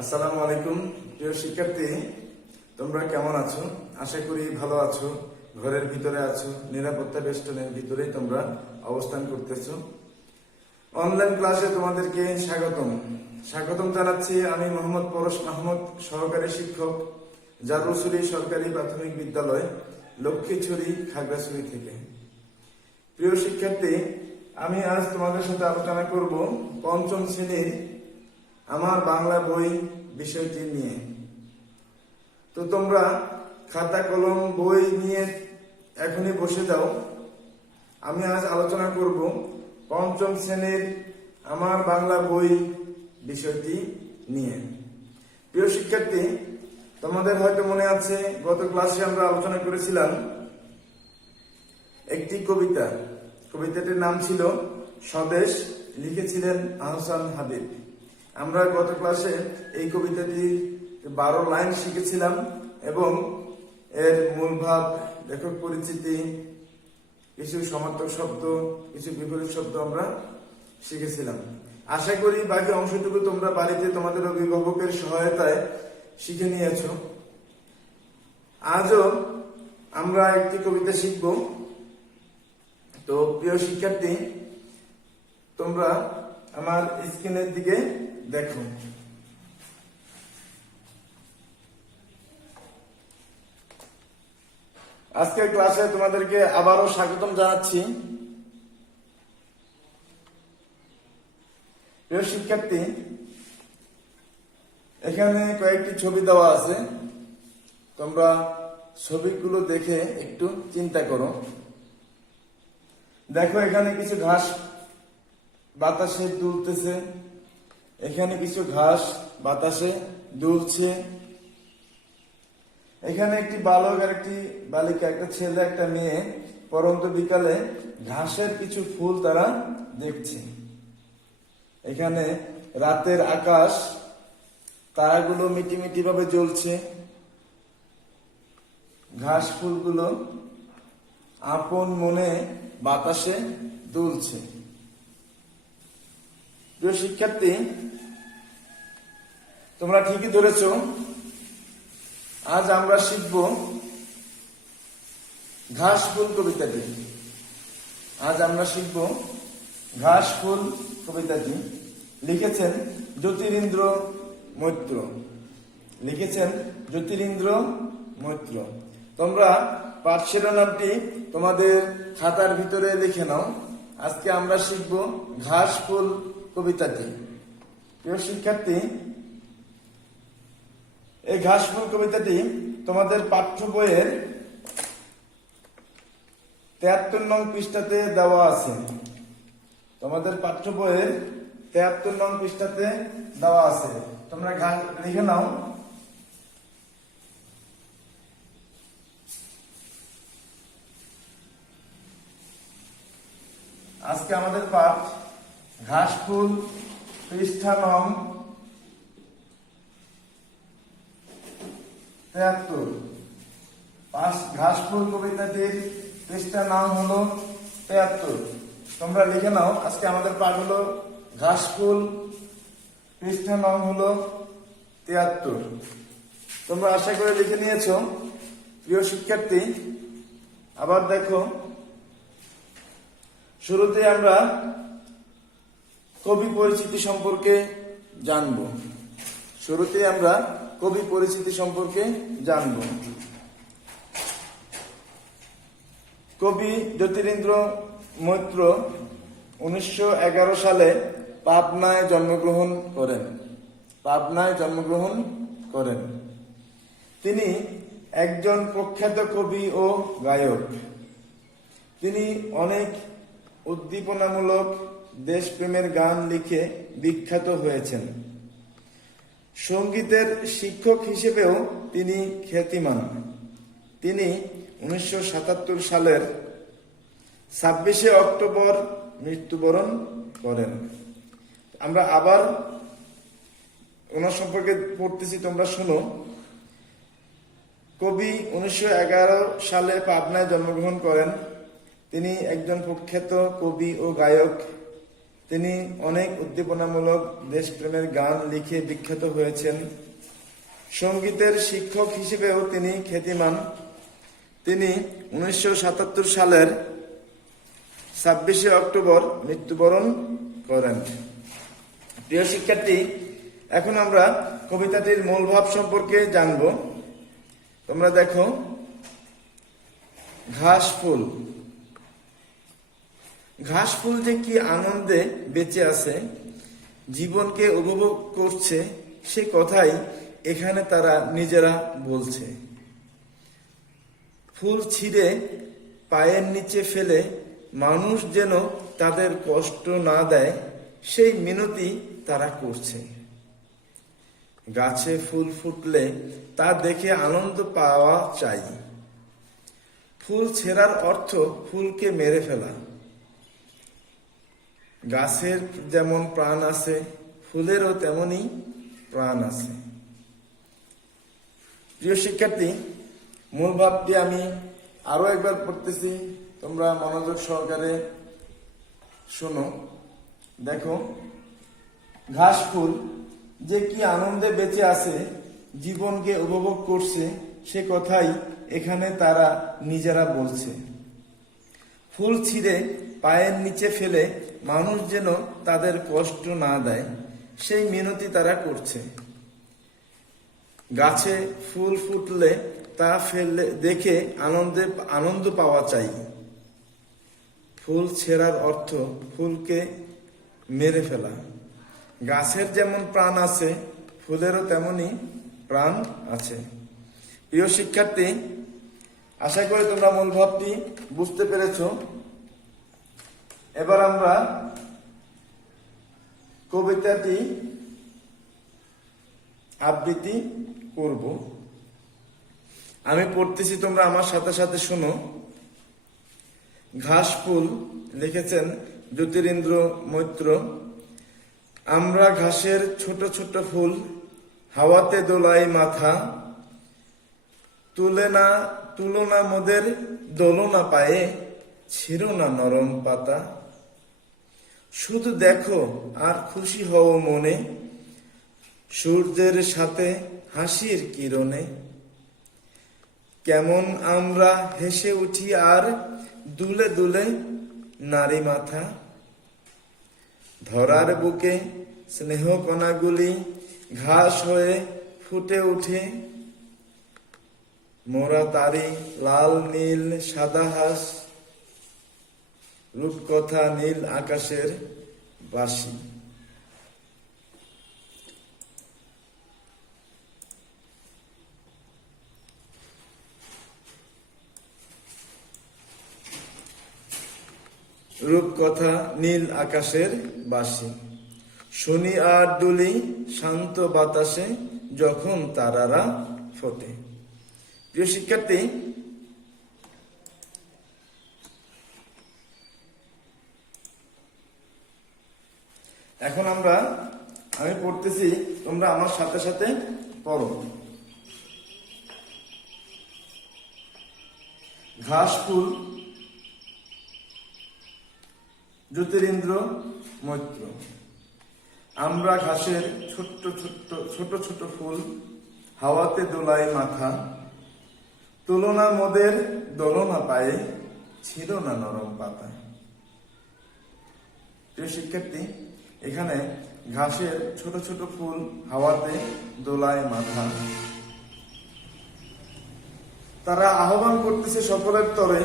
আসসালামু আলাইকুম প্রিয় শিক্ষার্থী, তোমরা কেমন আছো? আশা করি ভালো আছো, ঘরের ভিতরে আছো, নিরাপত্তা বেষ্টনের ভিতরেই তোমরা অবস্থান করতেছো। অনলাইন ক্লাসে তোমাদেরকে স্বাগতম জানাচ্ছি। আমি মোহাম্মদ পরশ মাহমুদ, সহকারী শিক্ষক, জারুসুরি সরকারি প্রাথমিক বিদ্যালয়, লক্ষ্মীছড়ি, খাগড়াছড়ি থেকে। প্রিয় শিক্ষার্থী, আমি আজ তোমাদের সাথে আলোচনা করব পঞ্চম শ্রেণীর আমার বাংলা বই বিষয়টি নিয়ে। তো তোমরা খাতা কলম বই নিয়ে এখনই বসে যাও। আমি আজ আলোচনা করব পঞ্চম শ্রেণীর আমার বাংলা বই বিষয়টি নিয়ে। প্রিয় শিক্ষার্থী, তোমাদের হয়তো মনে আছে গত ক্লাসে আমরা আলোচনা করেছিলাম একটি কবিতাটির নাম ছিল স্বদেশ, লিখেছিলেন আহসান হাবিব। আমরা গত ক্লাসে এই কবিতাটি 12 লাইন শিখেছিলাম এবং এর মূল ভাব, লেখক পরিচিতি, কিছু সমার্থক শব্দ, কিছু বিপরীত শব্দ আমরা শিখেছিলাম। আশা করি বাকি অংশটুকু তোমরা বাড়িতে তোমাদের অভিভাবকের সহায়তায় শিখে নিয়েছ। আজও আমরা একটি কবিতা শিখব। তো প্রিয় শিক্ষার্থী, তোমরা আমার স্ক্রিনের দিকে দেখো। আজকের ক্লাসে তোমাদেরকে আবারও স্বাগতম জানাচ্ছি। প্রিয় শিক্ষার্থী, এখানে কয়েকটি ছবি দেওয়া আছে। তোমরা ছবিগুলো দেখে একটু চিন্তা করো। দেখো, এখানে কিছু ঘাস বাতাসে দুলতেছে, এখানে কিছু ঘাস বাতাসে দুলছে। এখানে একটি বালক আর একটি বালিকা, একটা ছেলে একটা মেয়ে পরন্ত বিকালে ঘাসের কিছু ফুল তারা দেখছে। এখানে রাতের আকাশ, তারাগুলো মিটিমিটি ভাবে জ্বলছে, ঘাস ফুলগুলো আপন মনে বাতাসে দুলছে। প্রিয় শিক্ষার্থী, তোমরা ঠিকই ধরেছ। আজ আমরা শিখব ঘাস ফুল কবিতাটি। ঘাস ফুল কবিতাটি লিখেছেন জ্যোতিরিন্দ্র মৈত্র। তোমরা পাঠ শিরোনামটি তোমাদের খাতার ভিতরে লিখে নাও। আজকে আমরা শিখব ঘাস ফুল কবিতাটি। প্রিয় শিক্ষার্থী, এই ঘাস ফুল কবিতাটি তোমাদের পাঠ্য বইয়ের 73 নং পৃষ্ঠাতে দেওয়া আছে। তোমরা লিখে নাও। আজকে আমাদের পাঠ ঘাস ফুল, পৃষ্ঠা নং 73। ঘাস ফুল কবিতাটির পৃষ্ঠা নাম হলো 73। তোমরা লিখে নাও। আজকে আমাদের পাঠ হলো ঘাস ফুল, পৃষ্ঠা নাম হলো 73। তোমরা আশা করে লিখে নিয়েছো। প্রিয় শিক্ষার্থী, আবার দেখো, শুরুতে আমরা কবি পরিচিতি সম্পর্কে জানব। কবি জ্যোতিরিন্দ্র মৈত্র 1911 সালে পাবনায় জন্মগ্রহণ করেন। তিনি একজন প্রখ্যাত কবি ও গায়ক। তিনি অনেক উদ্দীপনামূলক দেশপ্রেমের গান লিখে বিখ্যাত হয়েছেন। সঙ্গীতের শিক্ষক হিসেবেও তিনি খ্যাতিমান। তিনি 1977 সালের 26শে অক্টোবর মৃত্যুবরণ করেন। আমরা আবার ওনার সম্পর্কে পড়তেছি, তোমরা শোনো। কবি 1911 সালে পাবনায় জন্মগ্রহণ করেন। তিনি একজন প্রখ্যাত কবি ও গায়ক। তিনি অনেক উদ্দীপনামূলক দেশপ্রেমের গান লিখে বিখ্যাত হয়েছেন। সঙ্গীতের শিক্ষক হিসেবেও তিনি খ্যাতিমান। তিনি 1977 সালের 26শে অক্টোবর মৃত্যুবরণ করেন। প্রিয় শিক্ষার্থী, এখন আমরা কবিতাটির মূল ভাব সম্পর্কে জানব। তোমরা দেখো, ঘাস ফুল। ঘাস ফুল যে কি আনন্দে বেঁচে আছে, জীবনকে উপভোগ করছে, সে কথাই এখানে তারা নিজেরা বলছে। ফুল ছিঁড়ে পায়ের নিচে ফেলে মানুষ যেন তাদের কষ্ট না দেয়, সেই মিনতি তারা করছে। গাছে ফুল ফুটলে তা দেখে আনন্দ পাওয়া চাই। ফুল ছেঁড়ার অর্থ ফুলকে মেরে ফেলা। গাছের যেমন প্রাণ আছে, ফুলেরও তেমনি প্রাণ আছে। প্রিয় শিক্ষার্থী, মূল ভাবটি আমি আরো একবার পড়তেছি, তোমরা মনোযোগ সহকারে শোনো। দেখো, ঘাস ফুল যে কি আনন্দে বেঁচে আছে, জীবনকে উপভোগ করছে, সে কথাই এখানে তারা নিজেরা বলছে। ফুল ছিঁড়ে পায়ের নিচে ফেলে মানুষ যেন তাদের কষ্ট না দেয়, সেই মিনতি তারা করছে। গাছে ফুল ফুটলে তা ফেলে দেখে আনন্দ পাওয়া চাই। ফুল ছেঁড়ার অর্থ ফুলকে মেরে ফেলা। গাছের যেমন প্রাণ আছে, ফুলেরও তেমনি প্রাণ আছে। প্রিয় শিক্ষার্থী, আশা করি তোমরা মূল ভাবটি বুঝতে পেরেছ। এবার আমরা কবিতাটি আবৃত্তি করব। আমি পড়তেছি, তোমরা আমার সাথে সাথে শোনো। ঘাস ফুল লিখেছেন জ্যোতিরিন্দ্র মৈত্র। আমরা ঘাসের ছোট ছোট ফুল, হাওয়াতে দোলাই মাথা, তুলো না মোদের দোলনা পায়ে, ছিল না নরম পাতা। শুধু দেখো আর খুশি হও মনে, সূর্যের সাথে হাসির কিরণে। কেমন আমরা হেসে উঠি আর দুলে দুলে নারী মাথা। ধরার বুকে স্নেহ কণাগুলি ঘাস হয়ে ফুটে উঠে। মোরা তারি লাল নীল সাদা হাঁস, রূপকথা নীল আকাশের বাসি। রূপকথা নীল আকাশের বাসি। শুনি আর দুলি শান্ত বাতাসে, যখন তারারা ফোটে। প্রিয় শিক্ষার্থী, এখন আমি পড়তেছি, তোমরা আমার সাথে সাথে পড়ো। ঘাস ফুল, জ্যোতিরিন্দ্র মৈত্র। আমরা ঘাসের ছোট্ট ছোট ফুল, হাওয়াতে দোলাই মাথা। তুলনা মোদের দোলনা পায়ে, ছিল না নরম পাতা। প্রিয় শিক্ষার্থী, এখানে ঘাসের ছোট ছোট ফুল, হাওয়াতে দোলায় মাথা। তারা আহ্বান করতেছে সকলের তরে,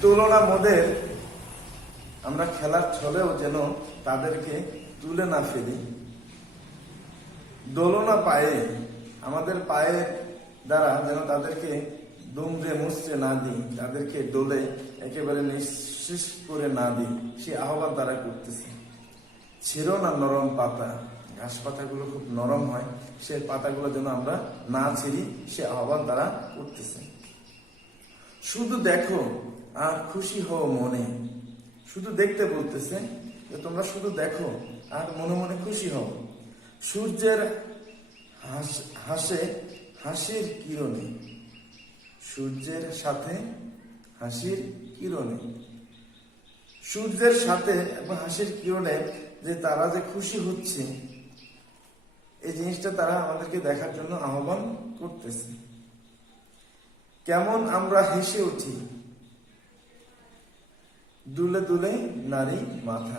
তুলনা মোদের। আমরা খেলার ছলেও যেন তাদেরকে তুলে না ফেলি। দোলনা পায়ে, আমাদের পায়ের দ্বারা যেন তাদেরকে দুমড়ে মুচড়ে না দিই, তাদেরকে দোলে একেবারে নিঃশেষ করে না দিই, সে আহ্বান তারা করতেছে। ছিল না নরম পাতা, ঘাস পাতাগুলো খুব নরম হয়, সে পাতাগুলো যেন আমরা না ছিঁড়ি, সে আহ্বান তারা করতেছে। শুধু দেখো আর খুশি হও মনে। শুধু দেখতে বলতেছে যে তোমরা শুধু দেখো আর মনে মনে খুশি হও। সূর্যের হাসির কিরণে, সূর্যের সাথে হাসির কিরণে। সূর্যের সাথে এবং হাসির কিরণে যে তারা যে খুশি হচ্ছে, এই জিনিসটা তারা আমাদেরকে দেখার জন্য আহ্বান করতেছে। কেমন আমরা হেসে উঠি, দুলে দুলে নারী মাথা।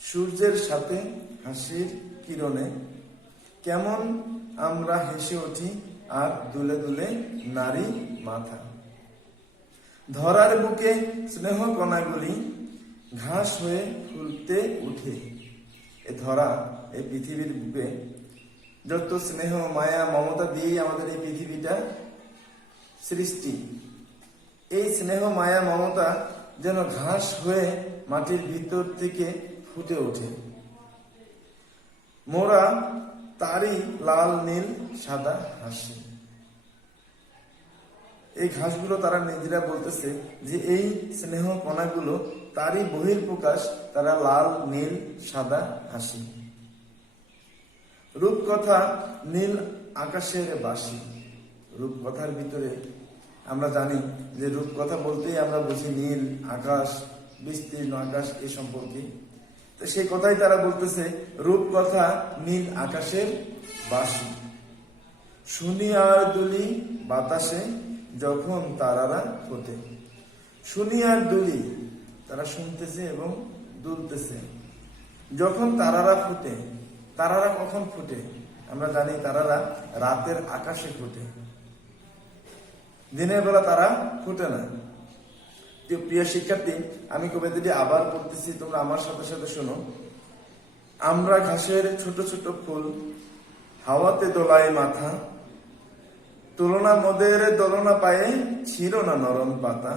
সূর্যের সাথে হাসির কিরণে কেমন আমরা হেসে উঠি আর দুলে দুলে নারী মাথা। ধরার বুকে স্নেহ কণাগুলি ঘাস হয়ে ফুলতে উঠে। এ ধরা, এই পৃথিবীর বুকে যত স্নেহ মায়া মমতা দিয়েই আমাদের এই পৃথিবীটা সৃষ্টি, এই স্নেহ মায়া মমতা যেন ঘাস হয়ে মাটির ভিতর থেকে ফুটে ওঠে। মোরা তারই লাল নীল সাদা হাসি। এই ঘাসগুলো তারা নিজেরা বলতেছে যে এই স্নেহ কণাগুলো তারই বহিঃপ্রকাশ, তারা লাল নীল সাদা হাসি। রূপকথা নীল আকাশের বাসি। রূপকথার ভিতরে আমরা জানি যে রূপকথা বলতেই আমরা বুঝি নীল আকাশ, বিস্তীর্ণ আকাশ এই সম্পর্কে। তো সেই কথাই তারা বলতেছে, রূপকথা নীল আকাশের বাসি। শুনি আর দুলি বাতাসে যখন তারারা ফোটে। শুনি আর দুলি, তারা শুনতেছে এবং দুলতেছে। যখন তারারা ফুটে, তারারা কখন ফুটে? আমরা জানি তারারা রাতের আকাশে ফুটে, দিনের বেলা তারা ফুটে না। প্রিয় শিক্ষার্থী, আমি কবিতাটি আবার পড়তেছি, তোমরা আমার সাথে সাথে শোনো। আমরা ঘাসের ছোট ছোট ফুল, হাওয়াতে দোলায় মাথা। তুলনা মোদের দোলনা পায়ে, ছিল না নরম পাতা।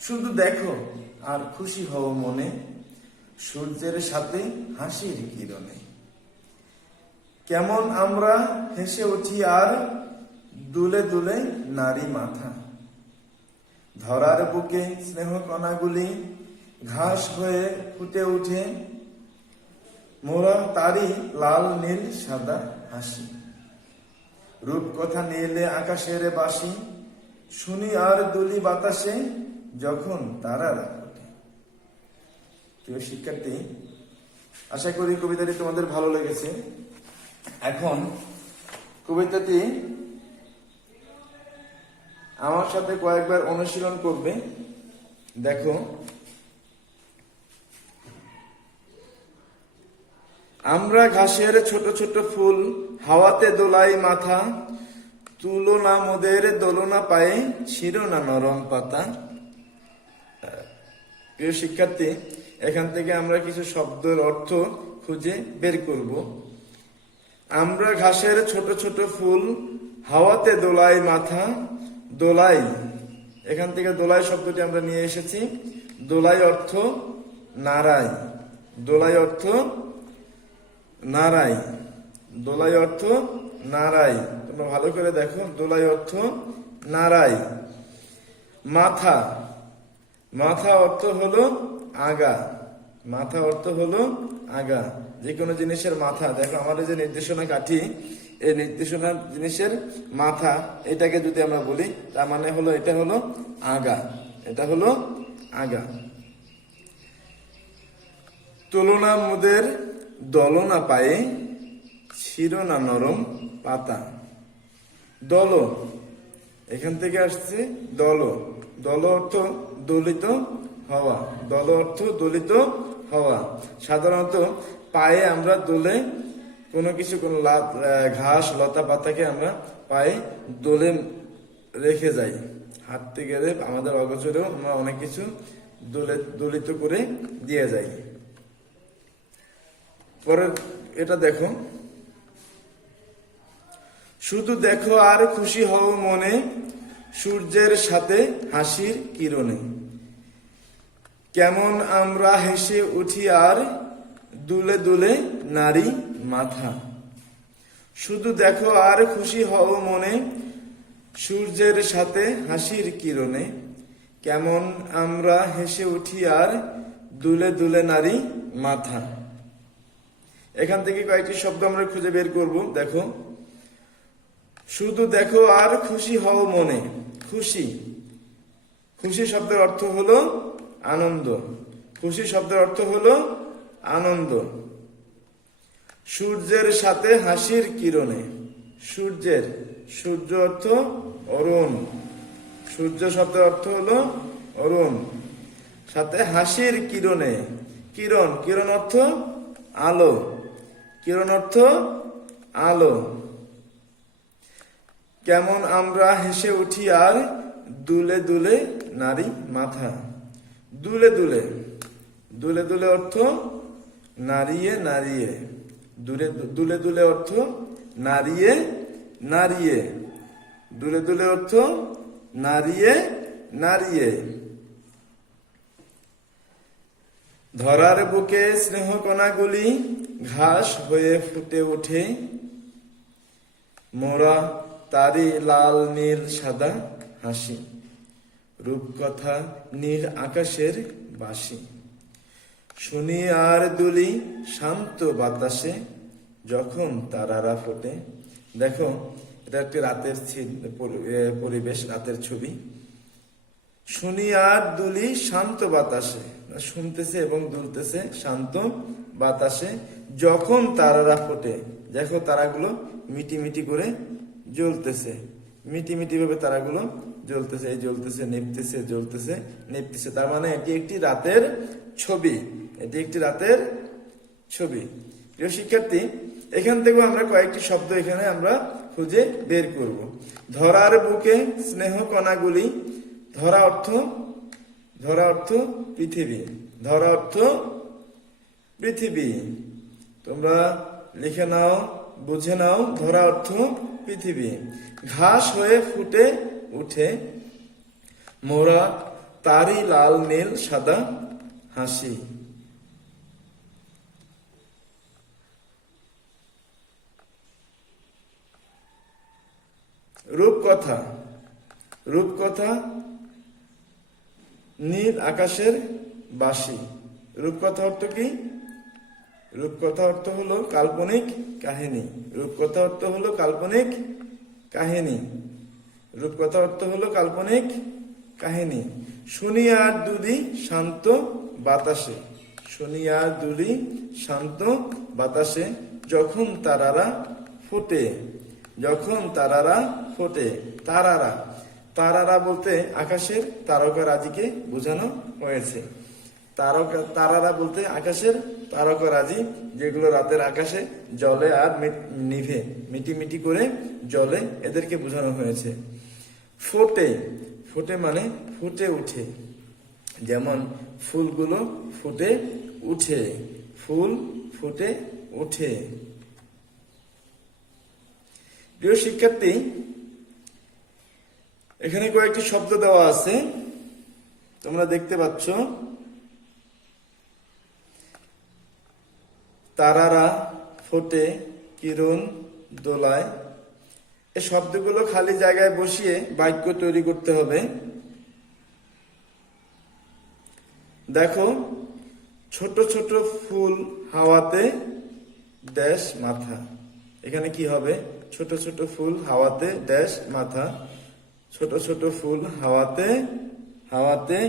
শুধু দেখো আর খুশি হও মনে, সূর্যের সাথে হাসির কিরণে। কেমন আমরা হেসে উঠি আর দুলে দুলে নারী মাথা। ধরার বুকে স্নেহ কণাগুলি ঘাস হয়ে ফুটে উঠে। মোরা তারই লাল নীল সাদা হাসি। রূপকথা নীলে আকাশের বাসি। শুনি আর দুলি বাতাসে যখন তারারা ফোটে। প্রিয় শিক্ষার্থী, আশা করি কবিতাটি তোমাদের ভালো লেগেছে। এখন কবিতাটি আমার সাথে কয়েকবার অনুশীলন করবে। দেখো, আমরা ঘাসের ছোট ছোট ফুল, হাওয়াতে দোলাই মাথা। তুলনা মোদের দোলনা পায়ে, ছিল না নরম পাতা। প্রিয় শিক্ষার্থী, এখান থেকে আমরা কিছু শব্দের অর্থ খুঁজে বের করব। আমরা ঘাসের ছোট ছোট ফুল, হাওয়াতে দোলাই মাথা। দোলাই, এখান থেকে দোলাই শব্দটি আমরা নিয়ে এসেছি। দোলাই অর্থ নাড়াই। দোলাই অর্থ নাড়াই। দোলাই অর্থ নাড়াই। তোমরা ভালো করে দেখো, দোলাই অর্থ নাড়াই। মাথা, মাথা অর্থ হলো আগা। মাথা অর্থ হলো আগা। যে কোনো জিনিসের মাথা, দেখো আমাদের যে নির্দেশনা কাঠি, এই নির্দেশনা জিনিসের মাথা, এটাকে যদি আমরা বলি, তার মানে হলো এটা হলো আগা। এটা হলো আগা। তুলনা মোদের দলনা পায়ে, ছিল না নরম পাতা। দল, এখান থেকে আসছে দল। দল অর্থ দলিত হওয়া। দল অর্থ দলিত হওয়া। সাধারণত পায়ে আমরা দোলে কোনো কিছু, কোনো ঘাস লতা পাতাকে আমরা পায়ে দোলে রেখে যাই। হাঁটতে গেলে আমাদের অগোচরেও আমরা অনেক কিছু দলিত করে দিয়ে যাই। পরে এটা দেখো, শুধু দেখো আর খুশি হও মনে, সূর্যের সাথে হাসির কিরণে। কেমন আমরা হেসে উঠি আর দুলে দুলে নারী মাথা। শুধু দেখো আর খুশি হও মনে, সূর্যের সাথে হাসির কিরণে। কেমন আমরা হেসে উঠি আর দুলে দুলে নারী মাথা। এখান থেকে কয়েকটি শব্দ আমরা খুঁজে বের করব। দেখো, শুধু দেখো আর খুশি হও মনে। খুশি, খুশি শব্দের অর্থ হলো আনন্দ। খুশি শব্দের অর্থ হলো আনন্দ। সূর্যের সাথে হাসির কিরণে। সূর্য অর্থ অরুণ। সূর্য শব্দের অর্থ হলো অরুণ, সাথে হাসির কিরণে। কিরণ অর্থ আলো। কিরণ অর্থ আলো। কেমন আমরা হেসে উঠি আর দুলে দুলে নারী মাথা। দুলে দুলে অর্থ নাড়িয়ে নাড়িয়ে। দুলে দুলে অর্থ নাড়িয়ে নাড়িয়ে। দুলে অর্থ নাড়িয়ে নাড়িয়ে। ধরার বুকে স্নেহ কণাগুলি ঘাস হয়ে ফুটে ওঠে, মোরা তারি লাল নীল সাদা হাসি। রূপকথা নীল আকাশের বাসি। শুনি আর দুলি শান্ত বাতাসে, যখন তারারা ফোটে। দেখো, এটা একটি রাতের পরিবেশ, রাতের ছবি। শুনি আর দুলি শান্ত বাতাসে, শুনতেছে এবং দুলতেছে শান্ত বাতাসে, যখন তারারা ফোটে। দেখো, তারাগুলো মিটি মিটি করে জ্বলতেছে। মিটি মিটি ভাবে তারাগুলো জ্বলতেছে, এই জ্বলতেছে, নিভতেছে, জ্বলতেছে, নিভতেছে। তার মানে এটি একটি রাতের ছবি। এটি একটি রাতের ছবি। প্রিয় শিক্ষার্থী, এখান থেকেও আমরা কয়েকটি শব্দ এখানে আমরা খুঁজে বের করব। ধরার বুকে স্নেহ কণাগুলি। ধরা অর্থ পৃথিবী। ধরা অর্থ পৃথিবী। তোমরা লিখে নাও, বুঝে নাও। ধরা অর্থ পৃথিবী। ঘাস হয়ে ফুটে উঠে, মোরা তারি লাল নীল সাদা হাসি। রূপকথা নীল আকাশের বাসি। রূপকথা অর্থ কি? রূপকথা অর্থ হলো কাল্পনিক কাহিনী। রূপকথা অর্থ হলো কাল্পনিক কাহিনী। রূপকথা অর্থ হলো কাল্পনিক কাহিনী। শুনি আর দুলি শান্ত বাতাসে। শুনি আর দুলি শান্ত বাতাসে, যখন তারারা ফোটে। যখন তারারা ফোটে। তারারা বলতে আকাশের তারকারাজিকে বোঝানো হয়েছে। তারারা বলতে আকাশের তারকারাজি, যেগুলো রাতের আকাশে জ্বলে আর নিভে, মিটি মিটি করে জ্বলে, এদেরকে বোঝানো হয়েছে। ফোটে মানে ফুটে উঠে। যেমন ফুলগুলো ফুটে উঠে। ফুল ফুটে উঠে। প্রিয় শিক্ষার্থী, এখানে কয়েকটি শব্দ দেওয়া আছে, তোমরা দেখতে পাচ্ছ। তারারা, ফোটে, কিরণ, দোলায়। এই শব্দগুলো খালি জায়গায় বসিয়ে বাক্য তৈরি করতে হবে। দেখো, ছোট ছোট ফুল হাওয়াতে ড্যাশ মাথা। এখানে কি হবে? ছোট ছোট ফুল হাওয়াতে ড্যাশ মাথা। ছোট ছোট ফুল হাওয়াতে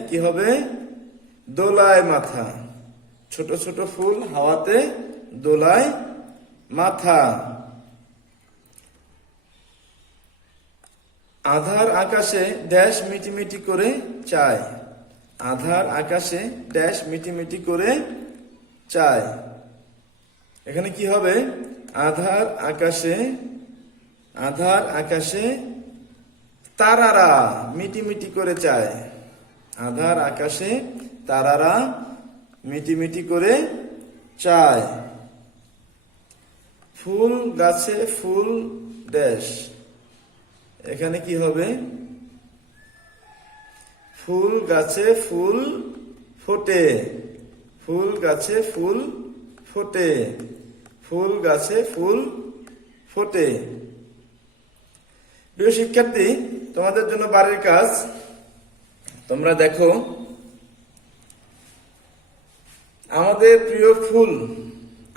কি হবে? দোলায় মাথা। ছোট ছোট ফুল হাওয়াতে দোলায় মাথা। আধার আকাশে ড্যাশ মিটিমিটি করে চায়। আধার আকাশে ড্যাশ মিটিমিটি করে চায়। এখানে কি হবে? আধার আকাশে তারারা মিটিমিটি করে চায়। আধার আকাশে তারারা মিটিমিটি করে চায়। ফুল গাছে ফুল ড্যাশ। এখানে কি হবে? ফুল গাছে ফুল ফোটে। ফুল গাছে ফুল ফোটে। ফুল গাছে ফুল ফোটে। প্রিয় শিক্ষার্থী, তোমাদের জন্য বাড়ির কাজ। তোমরা দেখো, আমাদের প্রিয় ফুল,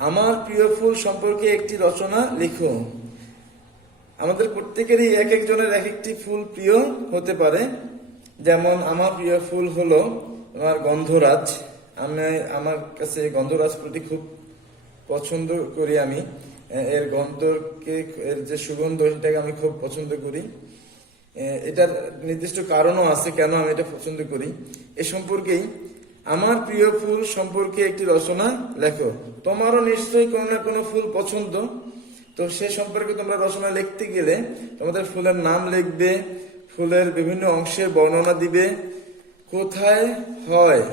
আমার প্রিয় ফুল সম্পর্কে একটি রচনা লিখো। আমাদের প্রত্যেকেরই এক একজনের এক একটি ফুল প্রিয় হতে পারে। যেমন আমার প্রিয় ফুল হলো তোমার গন্ধরাজ। আমার কাছে গন্ধরাজ ফুলটি খুব পছন্দ করি আমি। এর গন্ধকে, এর যে সুগন্ধ, সেটাকে আমি খুব পছন্দ করি। এটার নির্দিষ্ট কারণও আছে কেন আমি এটা পছন্দ করি। এ সম্পর্কেই, আমার প্রিয় ফুল সম্পর্কে একটি রচনা লেখো। তোমারও নিশ্চয়ই কোনো না কোনো ফুল পছন্দ, তো সে সম্পর্কে তোমরা রচনা লিখতে গেলে তোমাদের ফুলের নাম লিখবে, ফুলের বিভিন্ন অংশের বর্ণনা দিবে, কোথায় হয়,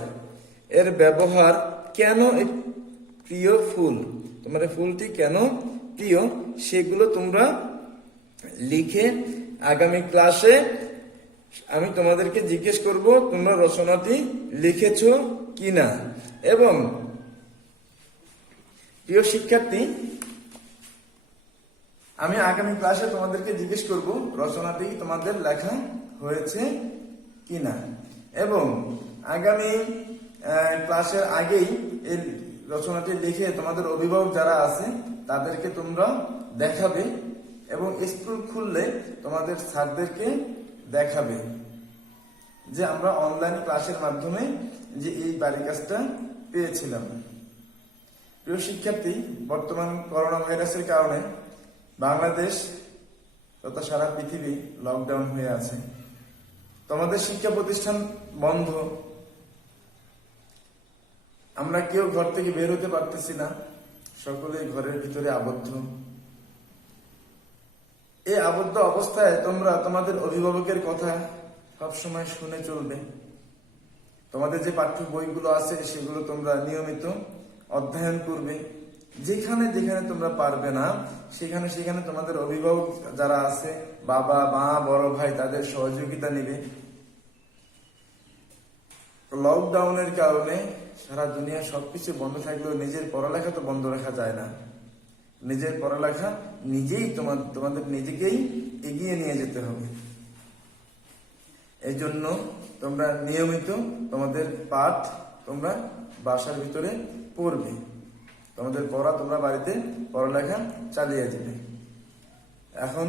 এর ব্যবহার, কেন প্রিয় ফুল, তোমার ফুলটি কেন প্রিয়, সেগুলো তোমরা লিখে আগামী ক্লাসে আমি তোমাদেরকে জিজ্ঞেস করব তোমরা রচনাটি লিখেছো কিনা। এবং প্রিয় শিক্ষার্থী, আমি আগামী ক্লাসে তোমাদেরকে জিজ্ঞেস করব রচনাটি তোমাদের লেখা হয়েছে কিনা। এবং আগামী ক্লাসের আগেই এই রচনাটি লিখে তোমাদের অভিভাবক যারা আছে তাদেরকে তোমরা দেখাবে, এবং স্কুল খুললে তোমাদের স্যারদেরকে দেখাবে যে আমরা অনলাইন ক্লাসের মাধ্যমে যে এই বাড়ির কাজটা পেয়েছিলাম। প্রিয় শিক্ষার্থী, বর্তমান করোনা ভাইরাসের কারণে বাংলাদেশ তথা সারা পৃথিবী লকডাউন হয়ে আছে। তোমাদের শিক্ষা প্রতিষ্ঠান বন্ধ, আমরা কেউ ঘর থেকে বের হতে পারতেছি না, সকলেই ঘরের ভিতরে আবদ্ধ। এই আবদ্ধ অবস্থায় তোমরা তোমাদের অভিভাবকের কথা সবসময় শুনে চলবে। তোমাদের যে পাঠ্য বইগুলো আছে সেগুলো তোমরা নিয়মিত অধ্যয়ন করবে। যেখানে যেখানে তোমরা পারবে না সেখানে সেখানে তোমাদের অভিভাবক যারা আছে, বাবা মা বড় ভাই, তাদের সহযোগিতা নিবে। লকডাউনের কারণে সারা দুনিয়া সবকিছু বন্ধ থাকলেও নিজের পড়ালেখা তো বন্ধ রাখা যায় না। নিজের পড়ালেখা নিজেই তোমাদের নিজেকেই এগিয়ে নিয়ে যেতে হবে। এই জন্য তোমরা নিয়মিত তোমাদের পাঠ তোমরা বাসার ভিতরে পড়বে, তোমাদের পড়া তোমরা বাড়িতে পড়ালেখা চালিয়ে যাবে। এখন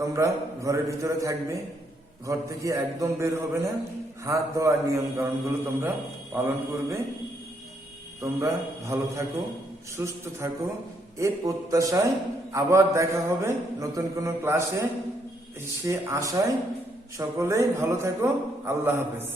তোমরা ঘরের ভিতরে থাকবে, ঘর থেকে একদম বের হবে না, হাত ধোয়ার নিয়ম কানুনগুলো তোমরা পালন করবে। তোমরা ভালো থাকো, সুস্থ থাকো, এই প্রত্যাশায় আবার দেখা হবে নতুন কোনো ক্লাসে, সে আশায় সকলেই ভালো থাকো। আল্লাহ হাফেজ।